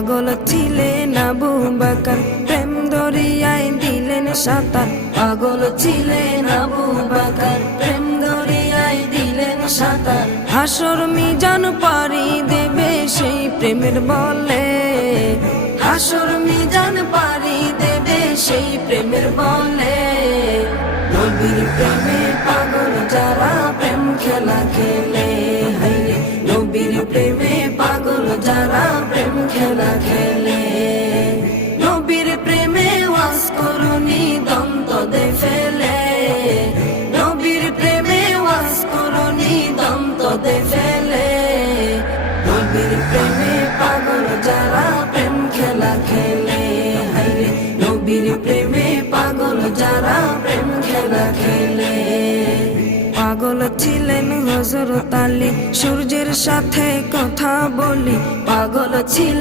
পাগল ছিলেন আবু বকর, প্রেম দরিয়ায় দিলেন সাঁতার। পাগল ছিলেন আবু বকর, প্রেম দরিয়ায় দিলেন সাঁতার। হাসর মিজান পারি দেবে সেই প্রেমের বলে, হাসর মিজান পারি দেবে সেই প্রেমের বলে। নবীর প্রেমে পাগল যারা প্রেম খেলা খেলে, হাইরে নবীর প্রেমে পাগল যারা প্রেম খেলা খেলে। নবীর প্রেমে ওয়াজ করুনি দন্ত দে ফেলে, নবীর প্রেমে ওয়াজ করুনি দন্ত দে ফেলে। নবীর প্রেমে পাগল যারা প্রেম খেলা খেলে, হাইরে নবীর প্রেমে পাগল যারা প্রেম খেলা খেলে। পাগল ছিলেন হযরত আলী, সূর্যের সাথে কথা বলি। পাগল ছিলেন